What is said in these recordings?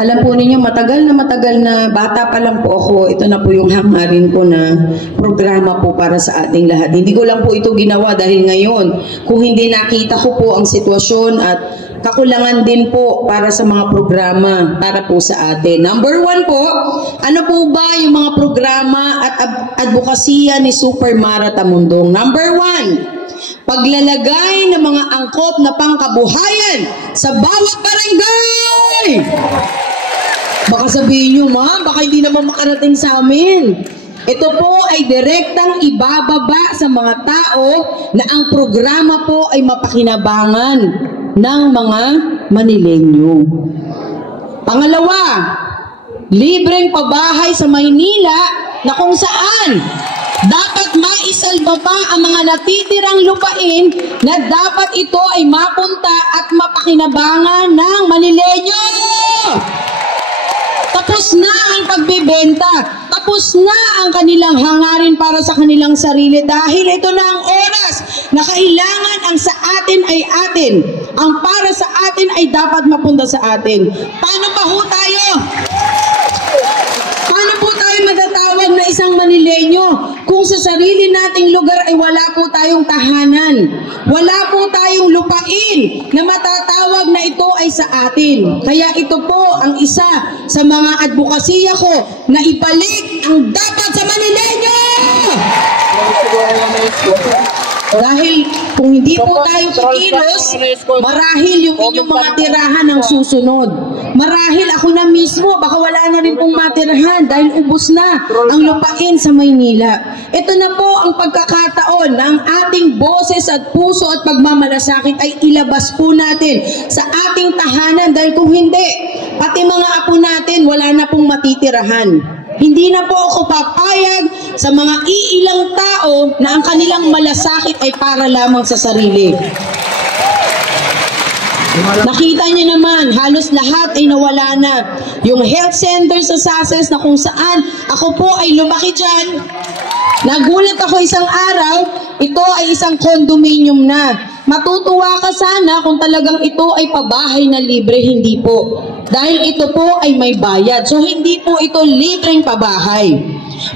Alam po ninyo, matagal na bata pa lang po ako, ito na po yung hangarin ko na programa po para sa ating lahat. Hindi ko lang po ito ginawa dahil ngayon, kung hindi nakita ko po ang sitwasyon at kakulangan din po para sa mga programa para po sa atin. Number 1 po, ano po ba yung mga programa at advokasya ni Super Mara Tamundong? Number 1, paglalagay ng mga angkop na pangkabuhayan sa bawat barangay! Baka sabihin nyo, ma'am, baka hindi naman makarating sa amin. Ito po ay direktang ibababa sa mga tao na ang programa po ay mapakinabangan ng mga Manileño. Pangalawa, libreng pabahay sa Maynila na kung saan dapat maisalba pa ang mga natitirang lupain na dapat ito ay mapunta at mapakinabangan ng Manileño. Tapos na ang pagbebenta. Tapos na ang kanilang hangarin para sa kanilang sarili dahil ito na ang oras na kailangan ang sa atin ay atin. Ang para sa atin ay dapat mapunta sa atin. Paano pa ho tayo? Paano po tayo matatawag na isang Manileño kung sa sarili nating lugar ay wala po tayong tahanan? Wala po tayong lupain na matatawag na ito ay sa atin. Kaya ito po ang isa sa mga advokasya ko na ibalik ang dapat sa Manileño! Dahil kung hindi po tayo kikilos, marahil yung inyong mga tirahan ang susunod. Marahil ako na mismo, baka wala na rin pong matirahan dahil ubos na ang lupain sa Maynila. Ito na po ang pagkakataon na ang ating boses at puso at pagmamalasakit ay ilabas po natin sa ating tahanan dahil kung hindi, pati mga apo natin wala na pong matitirahan. Hindi na po ako papayag sa mga iilang tao na ang kanilang malasakit ay para lamang sa sarili. Nakita niyo naman, halos lahat ay nawala na. Yung health center sa Sases na kung saan ako po ay lumaki dyan. Nagulat ako isang araw, ito ay isang condominium na. Matutuwa ka sana kung talagang ito ay pabahay na libre, hindi po. Dahil ito po ay may bayad. So hindi po ito libreng pabahay.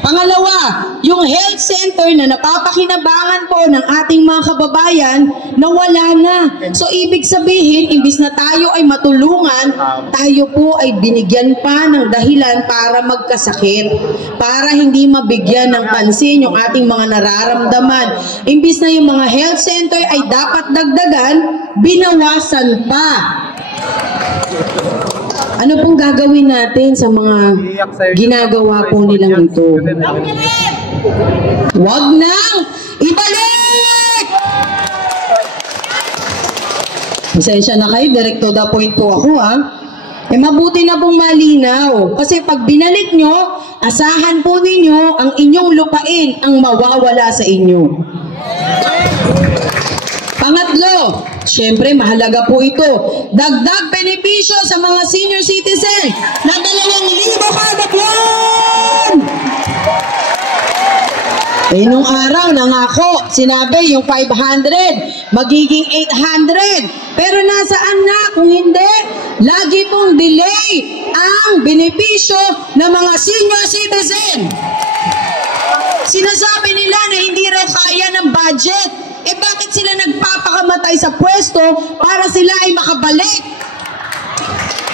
Pangalawa, yung health center na napapakinabangan po ng ating mga kababayan na wala na. So ibig sabihin, imbis na tayo ay matulungan, tayo po ay binigyan pa ng dahilan para magkasakit. Para hindi mabigyan ng pansin yung ating mga nararamdaman. Imbis na yung mga health center ay dapat dagdagan, binawasan pa. Ano pong gagawin natin sa mga ginagawa po nilang ito? Huwag nang ibalik! Pasensya na kayo, direct to the point po ako mabuti na pong malinaw. Kasi pag binalik nyo, asahan po ninyo ang inyong lupain ang mawawala sa inyo. Pangatlo, syempre mahalaga po ito, dagdag benepisyo sa mga senior citizen na 2,000 kada buwan! Nung araw, nangako, sinabi yung 500, magiging 800. Pero nasaan na kung hindi? Lagi pong delay ang benepisyo ng mga senior citizen. Sinasabi nila na hindi raw kaya ng budget. Bakit sila nagpapakamatay sa pwesto para sila ay makabalik?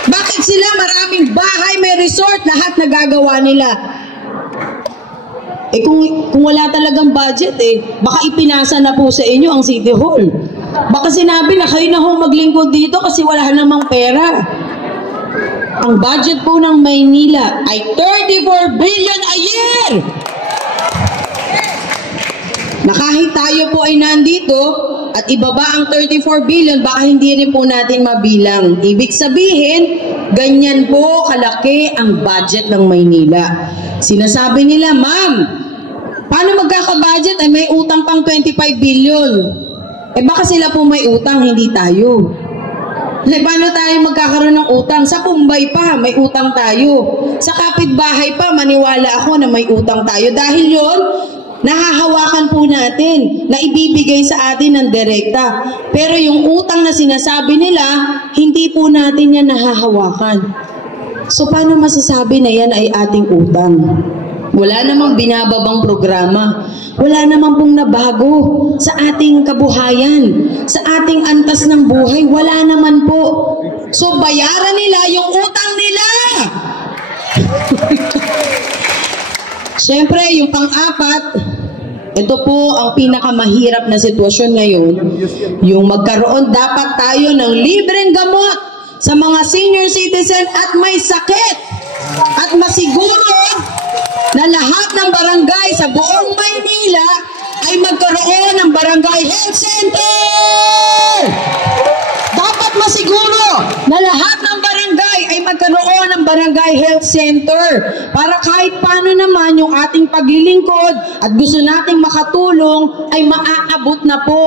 Bakit sila maraming bahay, may resort, lahat nagagawa nila? Kung wala talagang budget, baka ipinasa na po sa inyo ang City Hall. Baka sinabi na kayo na ho maglingkod dito kasi wala namang pera. Ang budget po ng Maynila ay 34 billion a year! Na kahit tayo po ay nandito at ibaba ang 34 billion, baka hindi rin po natin mabilang. Ibig sabihin, ganyan po kalaki ang budget ng Maynila. Sinasabi nila, ma'am, paano magkaka-budget? May utang pang 25 billion. Baka sila po may utang, hindi tayo. Paano tayo magkakaroon ng utang? Sa Pumbay pa, may utang tayo. Sa kapitbahay pa, maniwala ako na may utang tayo. Dahil yon, nahahawakan po natin na ibibigay sa atin ng direkta. Pero yung utang na sinasabi nila, hindi po natin yan nahahawakan. So paano masasabi na yan ay ating utang? Wala namang binababang programa. Wala namang pong nabago sa ating kabuhayan, sa ating antas ng buhay. Wala naman po. So bayaran nila yung utang nila. Siyempre, yung pang-apat, ito po ang pinakamahirap na sitwasyon ngayon, yung magkaroon dapat tayo ng libreng gamot sa mga senior citizen at may sakit at masiguro na lahat ng barangay sa buong Maynila ay magkaroon ng barangay health center. Dapat masiguro na lahat ng barangay ay magkaroon ng barangay health center para kahit paano naman yung ating paglilingkod at gusto nating makatulong ay maaabot na po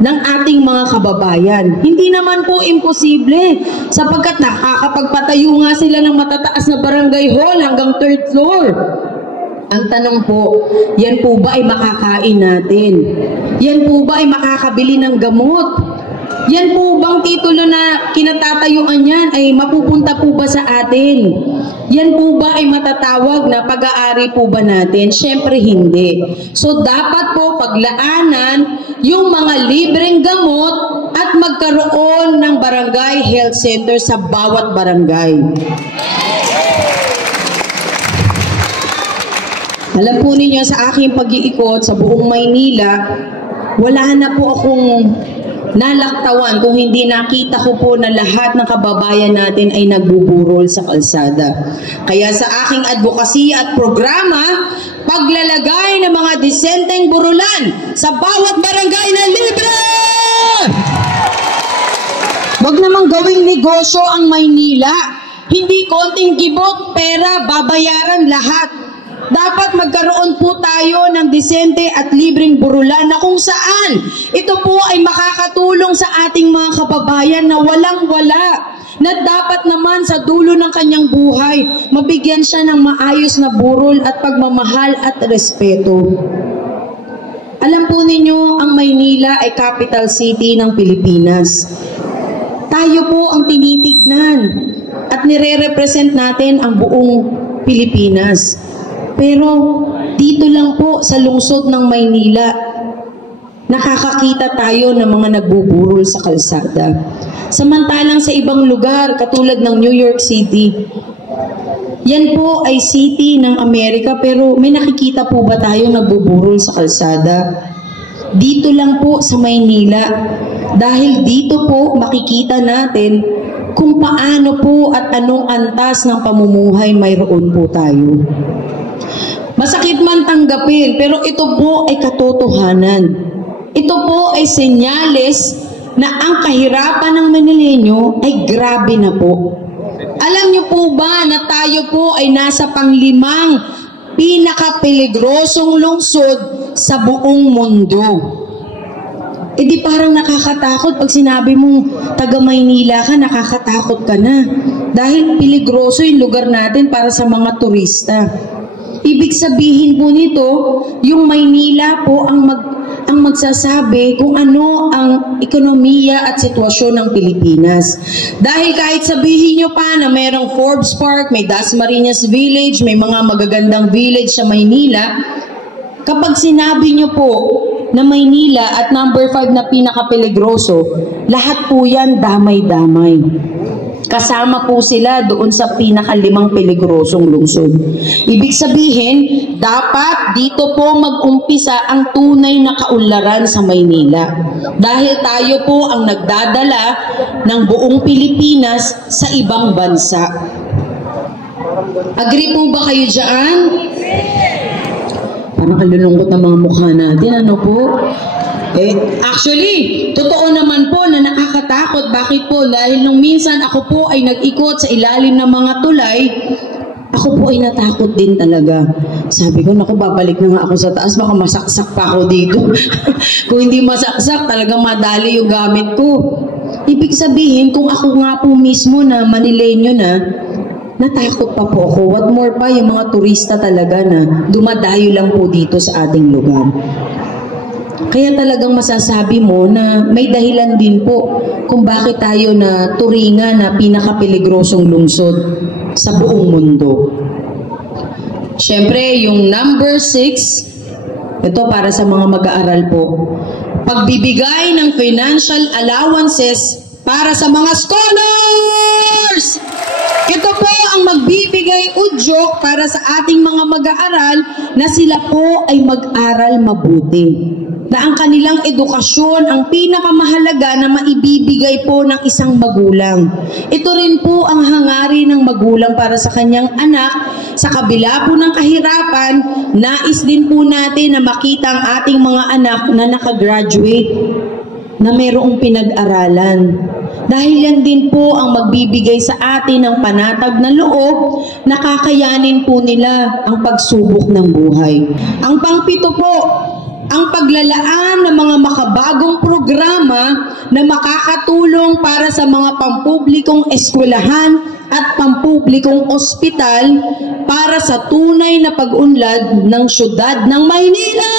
ng ating mga kababayan. Hindi naman po imposible sapagkat nakakapagpatayo nga sila ng matataas na barangay hall hanggang 3rd floor. Ang tanong po, yan po ba ay makakain natin? Yan po ba ay makakabili ng gamot? Yan po bang titulo na kinatatayuan yan ay mapupunta po ba sa atin? Yan po ba ay matatawag na pag-aari po ba natin? Siyempre hindi. So dapat po paglaanan yung mga libreng gamot at magkaroon ng barangay health center sa bawat barangay. Alam po ninyo sa aking pag-iikot sa buong Maynila, wala na po akong nalaktawan kung hindi nakita ko po na lahat ng kababayan natin ay nagbuburol sa kalsada. Kaya sa aking advokasya at programa, paglalagay ng mga disenteng burulan sa bawat barangay na libre! Wag namang gawing negosyo ang Maynila. Hindi konting gibot, pera, babayaran lahat. Dapat magkaroon po tayo ng disente at libreng burulan na kung saan ito po ay makakatulong sa ating mga kababayan na walang-wala, na dapat naman sa dulo ng kanyang buhay, mabigyan siya ng maayos na burol at pagmamahal at respeto. Alam po ninyo, ang Maynila ay capital city ng Pilipinas. Tayo po ang tinitignan at nire-represent natin ang buong Pilipinas. Pero dito lang po sa lungsod ng Maynila, nakakakita tayo ng mga nagbuburol sa kalsada. Samantalang sa ibang lugar, katulad ng New York City, yan po ay city ng Amerika, pero may nakikita po ba tayo nagbuburol sa kalsada? Dito lang po sa Maynila. Dahil dito po makikita natin kung paano po at anong antas ng pamumuhay mayroon po tayo. Masakit man tanggapin, pero ito po ay katotohanan. Ito po ay senyales na ang kahirapan ng Manileño ay grabe na po. Alam niyo po ba na tayo po ay nasa pang-5 pinaka-peligrosong lungsod sa buong mundo? E di parang nakakatakot pag sinabi mong taga Maynila ka, nakakatakot ka na. Dahil peligroso yung lugar natin para sa mga turista. Ibig sabihin po nito, yung Maynila po ang magsasabi kung ano ang ekonomiya at sitwasyon ng Pilipinas. Dahil kahit sabihin nyo pa na mayroong Forbes Park, may Dasmariñas Village, may mga magagandang village sa Maynila, kapag sinabi nyo po na Maynila at number 5 na pinaka-peligroso, lahat po yan damay-damay. Kasama po sila doon sa pinaka-5 peligrosong lungsod. Ibig sabihin, dapat dito po mag-umpisa ang tunay na kaunlaran sa Maynila. Dahil tayo po ang nagdadala ng buong Pilipinas sa ibang bansa. Agree po ba kayo dyan? Parang kalulungkot ng mga mukha natin, ano po? Actually, totoo naman po na nakakatakot. Bakit po? Dahil nung minsan ako po ay nag-ikot sa ilalim ng mga tulay, ako po ay natakot din talaga. Sabi ko, naku, babalik na nga ako sa taas, baka masaksak pa ako dito. Kung hindi masaksak, talagang madali yung gamit ko. Ibig sabihin, kung ako nga po mismo na Manileño na, natakot pa po ako. What more pa, yung mga turista talaga na dumadayo lang po dito sa ating lugar. Kaya talagang masasabi mo na may dahilan din po kung bakit tayo na turingan na pinaka-peligrosong lungsod. sa buong mundo. Siyempre, yung number 6, ito para sa mga mag-aaral po. Pagbibigay ng financial allowances para sa mga scholars! Ito po ang magbibigay udyok para sa ating mga mag-aaral na sila po ay mag-aral mabuti. Na ang kanilang edukasyon ang pinakamahalaga na maibibigay po ng isang magulang. Ito rin po ang hangarin ng magulang para sa kanyang anak. Sa kabila po ng kahirapan, nais din po natin na makita ang ating mga anak na nakagraduate, na mayroong pinag-aralan. Dahil yan din po ang magbibigay sa atin ng panatag na loob na kakayanin po nila ang pagsubok ng buhay. Ang pang-7 po, ang paglalaan ng mga makabagong programa na makakatulong para sa mga pampublikong eskwelahan at pampublikong ospital para sa tunay na pag-unlad ng syudad ng Maynila.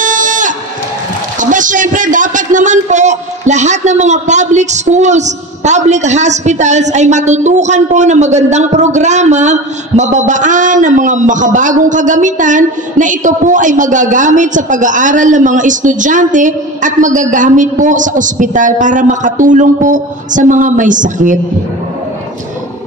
Aba, syempre, dapat naman po lahat ng mga public schools, public hospitals ay matutukan po ng magandang programa, mababaan ng mga makabagong kagamitan na ito po ay magagamit sa pag-aaral ng mga estudyante at magagamit po sa ospital para makatulong po sa mga may sakit.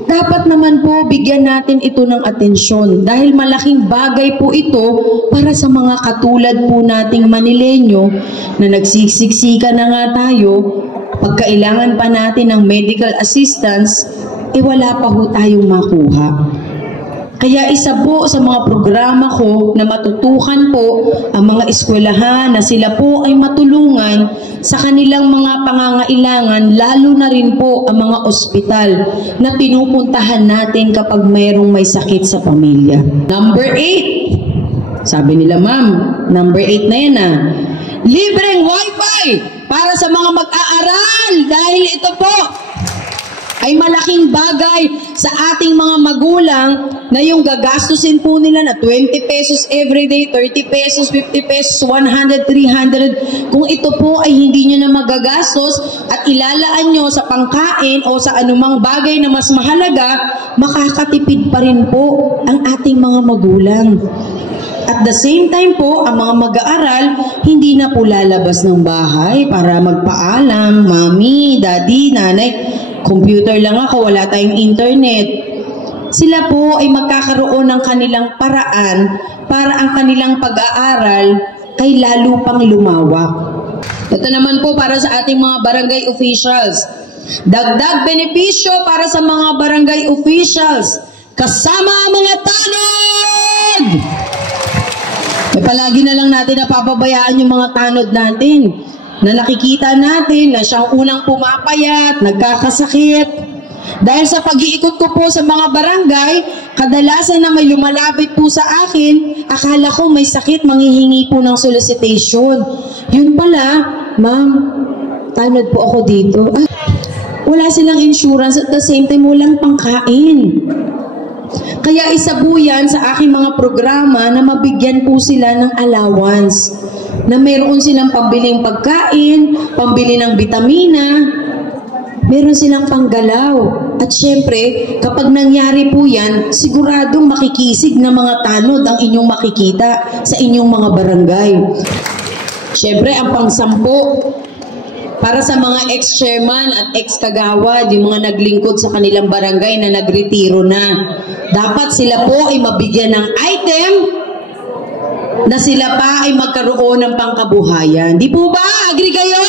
Dapat naman po bigyan natin ito ng atensyon dahil malaking bagay po ito para sa mga katulad po nating Manilenyo na nagsisiksika na nga tayo, pagkailangan pa natin ng medical assistance, wala pa ho tayong makuha. Kaya isa po sa mga programa ko na matutukan po ang mga eskwelahan na sila po ay matulungan sa kanilang mga pangangailangan, lalo na rin po ang mga ospital na pinupuntahan natin kapag mayroong may sakit sa pamilya. Number 8, sabi nila ma'am, number 8 na yan libreng wifi para sa mga mag-aaral dahil ito po ay malaking bagay sa ating mga magulang na yung gagastusin po nila na 20 pesos everyday, 30 pesos, 50 pesos, 100, 300. Kung ito po ay hindi nyo na magagastos at ilalaan nyo sa pangkain o sa anumang bagay na mas mahalaga, makakatipid pa rin po ang ating mga magulang. At the same time po, ang mga mag-aaral, hindi na po lalabas ng bahay para magpaalam, mami, daddy, nanay, computer lang ako, wala tayong internet. Sila po ay magkakaroon ng kanilang paraan para ang kanilang pag-aaral ay lalo pang lumawak. Ito naman po para sa ating mga barangay officials. Dagdag benepisyo para sa mga barangay officials kasama ang mga tanod! Palagi na lang natin napapabayaan yung mga tanod natin na nakikita natin na siyang unang pumapayat, nagkakasakit. Dahil sa pag-iikot ko po sa mga barangay, kadalasan na may lumalapit po sa akin, akala ko may sakit, manghihingi po ng solicitation. Yun pala, ma'am, tanod po ako dito. Wala silang insurance at the same time walang pangkain. Kaya isa po yan sa aking mga programa na mabigyan po sila ng allowance. Na mayroon silang pambiling pagkain, pambili ng bitamina, meron silang panggalaw. At syempre, kapag nangyari po yan, siguradong makikisig na mga tanod ang inyong makikita sa inyong mga barangay. Syempre, ang pang-10, para sa mga ex-chairman at ex-kagawad, yung mga naglingkod sa kanilang barangay na nagretiro na, dapat sila po ay mabigyan ng item na sila pa ay magkaroon ng pangkabuhayan. Di po ba? Agree kayo?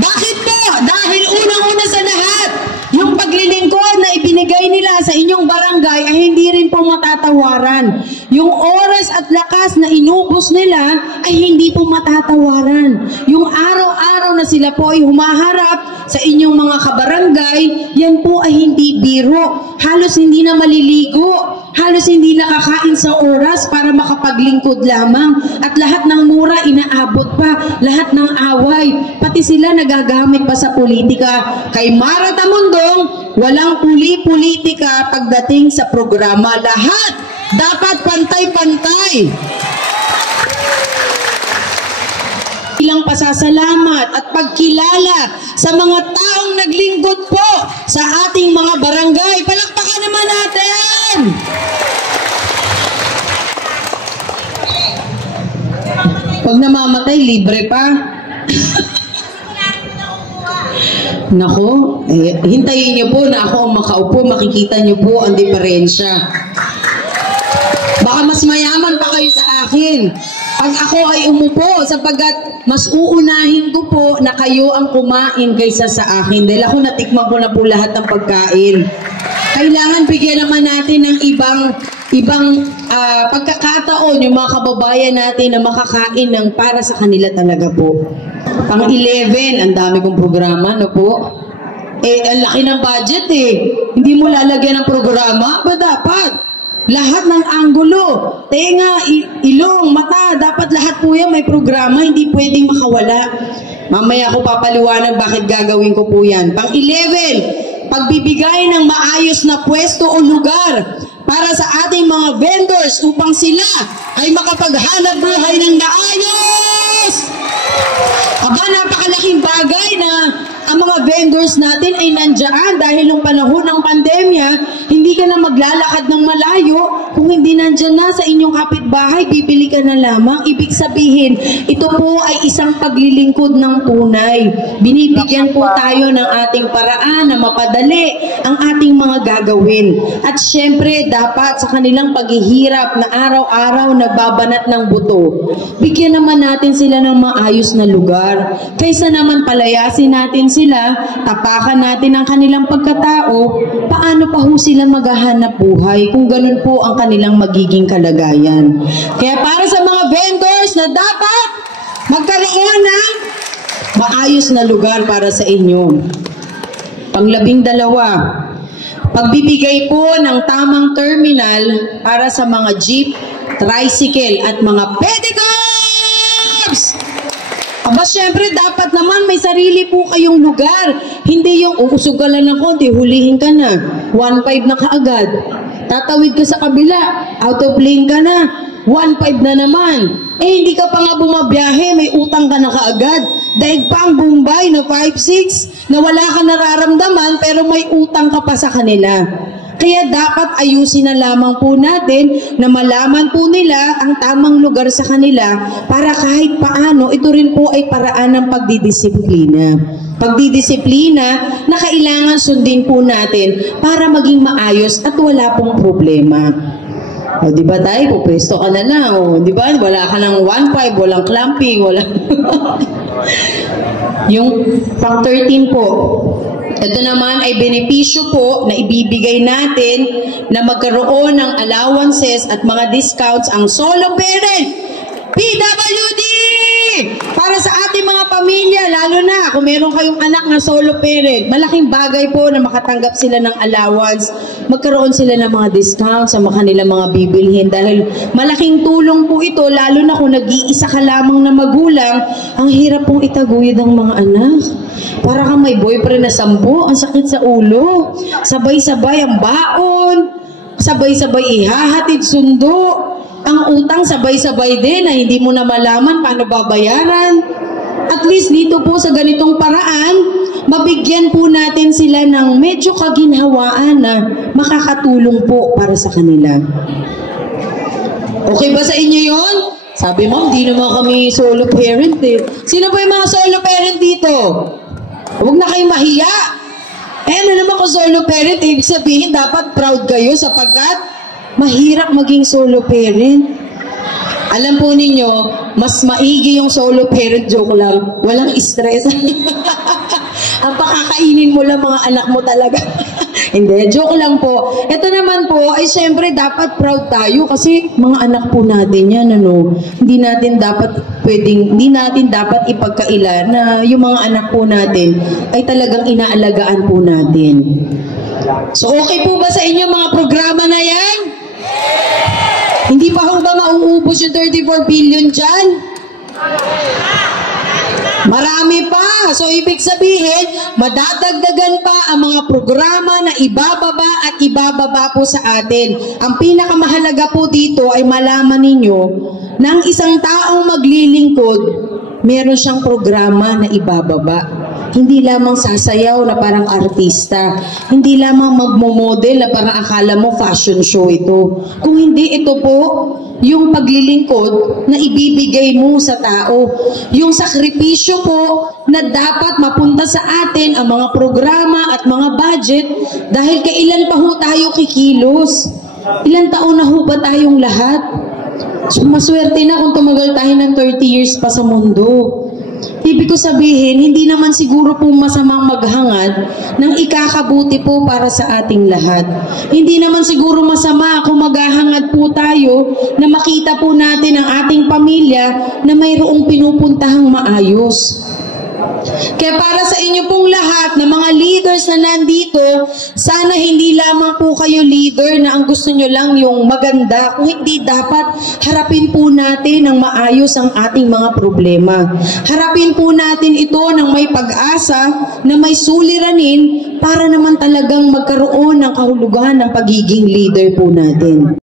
Bakit po? Dahil unang-una sa lahat, yung paglilingkod na ibinigay nila sa inyong barangay ay hindi rin po matatawaran. Yung oras at lakas na inubos nila ay hindi po matatawaran. Yung araw-araw na sila po ay humaharap sa inyong mga kabarangay, yan po ay hindi biro. Halos hindi na maliligo. Halos hindi nakakain sa oras para makapaglingkod lamang. At lahat ng mura inaabot pa. Lahat ng away. Pati sila nagagamit pa sa politika. Kay Mara Tamundong, walang politika pagdating sa programa. Lahat dapat pantay-pantay. Ilang pasasalamat at pagkilala sa mga taong naglingkod po sa ating mga barangay. Palakpakan naman natin! namamatay, libre pa. Nako, hintayin niyo po na ako ang makaupo, makikita niyo po ang diferensya. Baka mas mayaman pa kayo sa akin pag ako ay umupo, sapagkat mas uunahin ko po na kayo ang kumain kaysa sa akin. Dahil ako natikman ko na po lahat ng pagkain. Kailangan bigyan naman natin ng ibang pagkakataon yung mga kababayan natin na makakain ng para sa kanila talaga po. Pang 11, ang dami kong programa, no po? Ang laki ng budget Hindi mo lalagyan ng programa? Ba dapat? Lahat ng anggulo, tenga, ilong, mata, dapat lahat po yan may programa, hindi pwedeng makawala. Mamaya ko papaliwanag bakit gagawin ko po yan. Pang 11, pagbibigay ng maayos na pwesto o lugar para sa ating mga vendors upang sila ay makapaghanap buhay ng maayos. Aba, napakalaking bagay na ang mga vendors natin ay nandiyan dahil nung panahon ng pandemya, hindi ka na maglalakad ng malayo. Kung hindi nandiyan na sa inyong kapitbahay, bibili ka na lamang. Ibig sabihin, ito po ay isang paglilingkod ng tunay. Binibigyan po tayo ng ating paraan na mapadali ang ating mga gagawin. At syempre, dapat sa kanilang paghihirap na araw-araw nagbabanat ng buto, bigyan naman natin sila ng maayos na lugar. Kaysa naman palayasin natin sila, tapakan natin ang kanilang pagkatao, paano pa ho sila maghahanap buhay kung ganun po ang kanilang magiging kalagayan. Kaya para sa mga vendors na dapat magkaroon ng maayos na lugar para sa inyo. Pang 12, pagbibigay po ng tamang terminal para sa mga jeep, tricycle at mga pedicabs. Aba, syempre, dapat naman may sarili po kayong lugar. Hindi yung uusog ka lang ng konti, hulihin ka na. 1.5 na kaagad. Tatawid ka sa kabila, out of lane ka na. 1.5 na naman. Hindi ka pa nga bumabiyahe, may utang ka na kaagad. Daig pa ang Bombay na 5-6 na wala ka nararamdaman pero may utang ka pa sa kanila. Kaya dapat ayusin na lamang po natin na malaman po nila ang tamang lugar sa kanila para kahit paano ito rin po ay paraan ng pagdidisiplina. Pagdidisiplina na kailangan sundin po natin para maging maayos at wala pong problema. O, di ba tayo? Pupwesto ka na lang. O, di ba? Wala ka ng 1.5, walang clamping, walang... Yung pang 13 po. Ito naman ay benepisyo po na ibibigay natin na magkaroon ng allowances at mga discounts ang solo parent, PWD! Para sa ating mga pamilya, lalo na kung meron kayong anak na solo parent, malaking bagay po na makatanggap sila ng allowance, magkaroon sila ng mga discounts sa kanilang mga bibilhin dahil malaking tulong po ito, lalo na kung nag-iisa ka lamang na magulang, ang hirap pong itaguyod ang mga anak. Para kang may boyfriend na 10, ang sakit sa ulo. Sabay-sabay ang baon, sabay-sabay ihahatid sundo. Ang utang sabay-sabay din na hindi mo na malaman paano babayaran. At least dito po sa ganitong paraan, mabigyan po natin sila ng medyo kaginhawaan na makakatulong po para sa kanila. Okay ba sa inyo yon? Sabi mo, hindi naman kami solo parent Sino ba yung mga solo parent dito? Huwag na kayong mahiya. Ano naman kung solo parent, ibig sabihin dapat proud kayo sapagkat mahirap maging solo parent. Alam po ninyo, mas maigi yung solo parent, joke lang. Walang stress. Ang pakakainin mo lang mga anak mo talaga. Hindi, joke lang po. Ito naman po, ay syempre dapat proud tayo kasi mga anak po natin yan, ano. Hindi natin dapat ipagkaila na yung mga anak po natin ay talagang inaalagaan po natin. So okay po ba sa inyo mga programa na yan? Hindi pa ho ba mauubos yung 34 billion dyan? Marami pa. So, ibig sabihin, madadagdagan pa ang mga programa na ibababa at ibababa po sa atin. Ang pinakamahalaga po dito ay malaman ninyo na ang isang taong maglilingkod, meron siyang programa na ibababa. hindi lamang sasayaw na parang artista, hindi lamang magmo-model na parang akala mo fashion show ito. Kung hindi, ito po yung paglilingkod na ibibigay mo sa tao. Yung sakripisyo po na dapat mapunta sa atin ang mga programa at mga budget dahil kailan pa ho tayo kikilos? Ilang taon na ho ba tayong lahat? So maswerte na kung tumagal tayo ng 30 years pa sa mundo. Ibig ko sabihin, hindi naman siguro po masamang maghangad ng ikakabuti po para sa ating lahat. Hindi naman siguro masama kung maghahangad po tayo na makita po natin ang ating pamilya na mayroong pinupuntahang maayos. Kaya para sa inyo pong lahat na mga leaders na nandito, sana hindi lamang po kayo leader na ang gusto nyo lang yung maganda. Kung hindi, dapat harapin po natin ng maayos ang ating mga problema. Harapin po natin ito ng may pag-asa na may suliranin para naman talagang magkaroon ng kahulugan ng pagiging leader po natin.